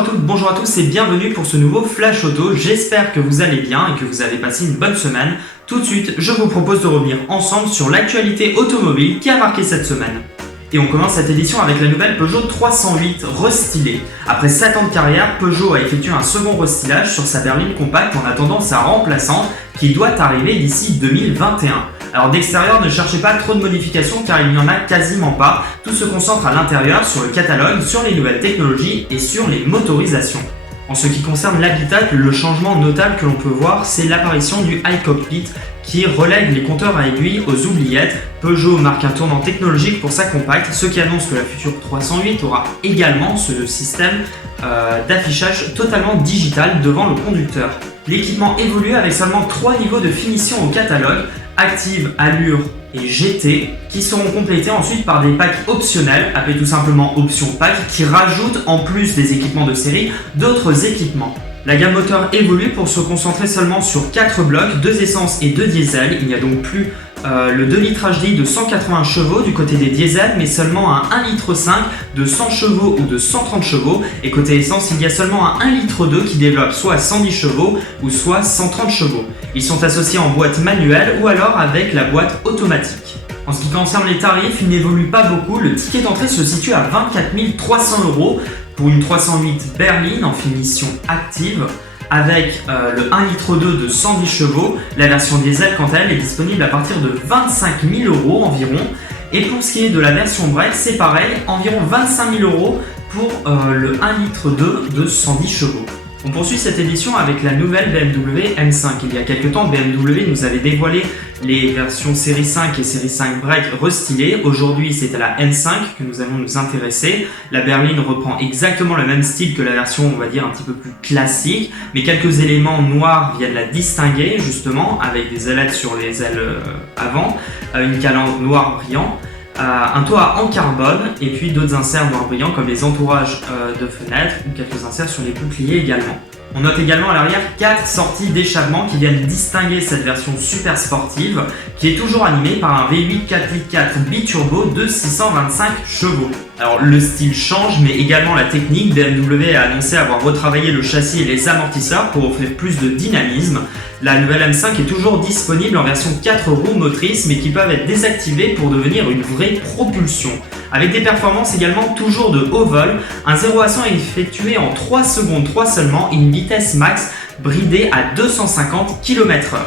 à toutes, bonjour à tous et bienvenue pour ce nouveau Flash Auto. J'espère que vous allez bien et que vous avez passé une bonne semaine. Tout de suite, je vous propose de revenir ensemble sur l'actualité automobile qui a marqué cette semaine. Et on commence cette édition avec la nouvelle Peugeot 308 restylée. Après 7 ans de carrière, Peugeot a effectué un second restylage sur sa berline compacte en attendant sa remplaçante qui doit arriver d'ici 2021. Alors d'extérieur, ne cherchez pas trop de modifications car il n'y en a quasiment pas. Tout se concentre à l'intérieur, sur le catalogue, sur les nouvelles technologies et sur les motorisations. En ce qui concerne l'habitacle, le changement notable que l'on peut voir, c'est l'apparition du iCockpit qui relègue les compteurs à aiguilles aux oubliettes. Peugeot marque un tournant technologique pour sa compacte, ce qui annonce que la future 308 aura également ce système d'affichage totalement digital devant le conducteur. L'équipement évolue avec seulement 3 niveaux de finition au catalogue, Active, Allure et GT, qui seront complétés ensuite par des packs optionnels, appelés tout simplement Option Pack, qui rajoutent en plus des équipements de série, d'autres équipements. La gamme moteur évolue pour se concentrer seulement sur 4 blocs, 2 essence et 2 diesel. Il n'y a donc plus le 2 litres HDI de 180 chevaux du côté des diesels, mais seulement un 1,5 litre de 100 chevaux ou de 130 chevaux. Et côté essence, il y a seulement un 1,2 litre qui développe soit 110 chevaux ou soit 130 chevaux. Ils sont associés en boîte manuelle ou alors avec la boîte automatique. En ce qui concerne les tarifs, ils n'évoluent pas beaucoup. Le ticket d'entrée se situe à 24 300 € pour une 308 berline en finition active avec le 1,2 litre de 110 chevaux. La version diesel, quant à elle, est disponible à partir de 25 000 € environ. Et pour ce qui est de la version break, c'est pareil, environ 25 000 € pour le 1,2 litre de 110 chevaux. On poursuit cette édition avec la nouvelle BMW M5. Il y a quelques temps, BMW nous avait dévoilé les versions série 5 et série 5 break restylées. Aujourd'hui, c'est à la M5 que nous allons nous intéresser. La berline reprend exactement le même style que la version, on va dire, un petit peu plus classique, mais quelques éléments noirs viennent la distinguer, justement, avec des ailettes sur les ailes avant, une calandre noir brillant, un toit en carbone et puis d'autres inserts noir brillant comme les entourages de fenêtres ou quelques inserts sur les boucliers également. On note également à l'arrière 4 sorties d'échappement qui viennent distinguer cette version super sportive qui est toujours animée par un V8 4.4 biturbo de 625 chevaux. Alors le style change mais également la technique. BMW a annoncé avoir retravaillé le châssis et les amortisseurs pour offrir plus de dynamisme. La nouvelle M5 est toujours disponible en version 4 roues motrices mais qui peuvent être désactivées pour devenir une vraie propulsion. Avec des performances également toujours de haut vol, un 0 à 100 est effectué en 3 secondes 3 seulement et une vitesse max bridée à 250 km/h.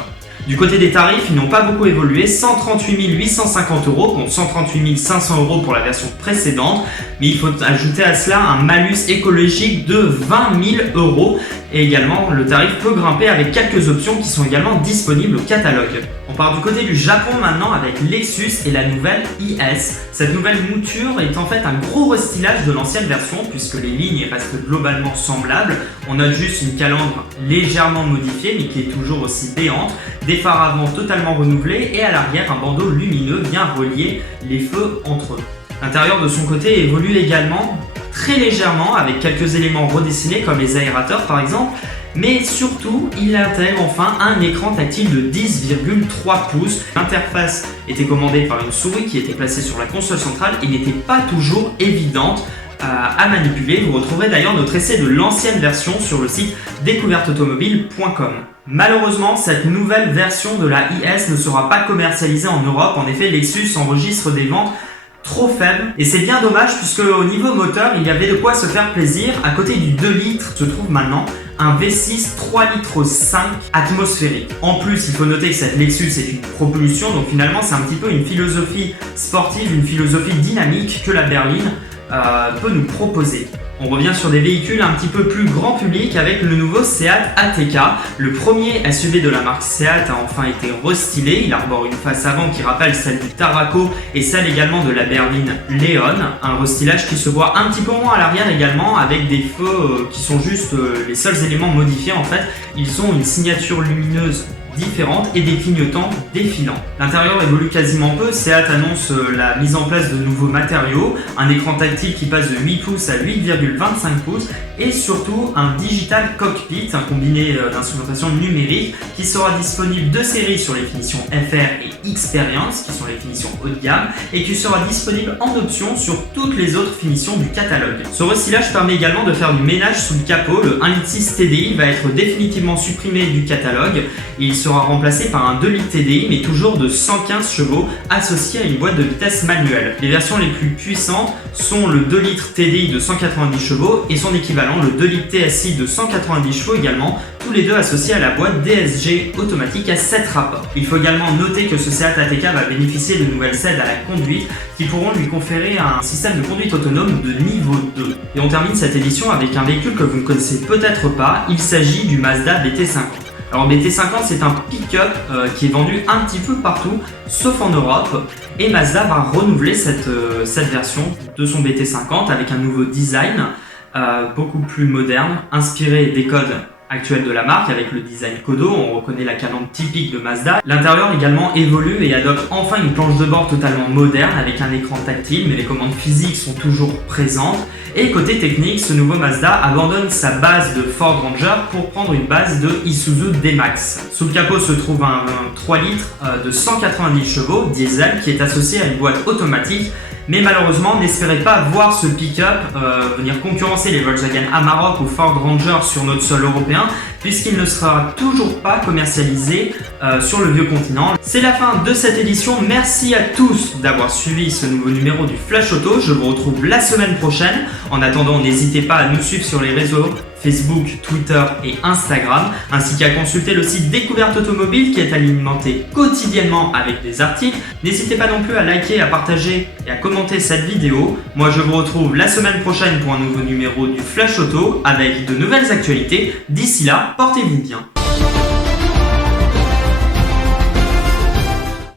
Du côté des tarifs, ils n'ont pas beaucoup évolué, 138 850 € contre 138 500 € pour la version précédente, mais il faut ajouter à cela un malus écologique de 20 000 € et également le tarif peut grimper avec quelques options qui sont également disponibles au catalogue. On part du côté du Japon maintenant avec Lexus et la nouvelle IS. Cette nouvelle mouture est en fait un gros restylage de l'ancienne version puisque les lignes restent globalement semblables. On a juste une calandre légèrement modifiée mais qui est toujours aussi béante, des phares avant totalement renouvelés et à l'arrière un bandeau lumineux vient relier les feux entre eux. L'intérieur de son côté évolue également très légèrement avec quelques éléments redessinés comme les aérateurs par exemple. Mais surtout, il intègre enfin un écran tactile de 10,3 pouces. L'interface était commandée par une souris qui était placée sur la console centrale et n'était pas toujours évidente à manipuler. Vous retrouverez d'ailleurs notre essai de l'ancienne version sur le site découverteautomobile.com. Malheureusement, cette nouvelle version de la IS ne sera pas commercialisée en Europe. En effet, Lexus enregistre des ventes trop faible et c'est bien dommage puisque au niveau moteur il y avait de quoi se faire plaisir. À côté du 2 litres se trouve maintenant un V6 3 litres 5 atmosphérique. En plus il faut noter que cette Lexus est une propulsion donc finalement c'est un petit peu une philosophie sportive, une philosophie dynamique que la berline peut nous proposer. On revient sur des véhicules un petit peu plus grand public avec le nouveau Seat ATK. Le premier SUV de la marque Seat a enfin été restylé. Il arbore une face avant qui rappelle celle du Tarraco et celle également de la berline Leon. Un restylage qui se voit un petit peu moins à l'arrière également avec des feux qui sont juste les seuls éléments modifiés en fait. Ils ont une signature lumineuse différentes et des clignotants défilants. L'intérieur évolue quasiment peu, Seat annonce la mise en place de nouveaux matériaux, un écran tactile qui passe de 8 pouces à 8,25 pouces et surtout un digital cockpit, un combiné d'instrumentation numérique qui sera disponible de série sur les finitions FR et Experience, qui sont les finitions haut de gamme, et qui sera disponible en option sur toutes les autres finitions du catalogue. Ce recyclage permet également de faire du ménage sous le capot. Le 1,6 litre TDI va être définitivement supprimé du catalogue et il sera remplacé par un 2 litres TDI mais toujours de 115 chevaux associé à une boîte de vitesse manuelle. Les versions les plus puissantes sont le 2 litres TDI de 190 chevaux et son équivalent, le 2 litres TSI de 190 chevaux également, tous les deux associés à la boîte DSG automatique à 7 rapports. Il faut également noter que ce Seat ATK va bénéficier de nouvelles aides à la conduite qui pourront lui conférer un système de conduite autonome de niveau 2. Et on termine cette édition avec un véhicule que vous ne connaissez peut-être pas, il s'agit du Mazda BT50. Alors BT50 c'est un pick-up qui est vendu un petit peu partout sauf en Europe et Mazda va renouveler cette version de son BT50 avec un nouveau design beaucoup plus moderne, inspiré des codes actuel de la marque avec le design Kodo, on reconnaît la calandre typique de Mazda. L'intérieur également évolue et adopte enfin une planche de bord totalement moderne avec un écran tactile mais les commandes physiques sont toujours présentes. Et côté technique, ce nouveau Mazda abandonne sa base de Ford Ranger pour prendre une base de Isuzu D-Max. Sous le capot se trouve un 3 litres de 190 chevaux diesel qui est associé à une boîte automatique. Mais malheureusement, n'espérez pas voir ce pick-up venir concurrencer les Volkswagen Amarok ou Ford Ranger sur notre sol européen, puisqu'il ne sera toujours pas commercialisé sur le vieux continent. C'est la fin de cette édition. Merci à tous d'avoir suivi ce nouveau numéro du Flash Auto. Je vous retrouve la semaine prochaine. En attendant, n'hésitez pas à nous suivre sur les réseaux Facebook, Twitter et Instagram, ainsi qu'à consulter le site Découverte Automobile qui est alimenté quotidiennement avec des articles. N'hésitez pas non plus à liker, à partager et à commenter cette vidéo. Moi je vous retrouve la semaine prochaine pour un nouveau numéro du Flash Auto avec de nouvelles actualités. D'ici là, portez-vous bien.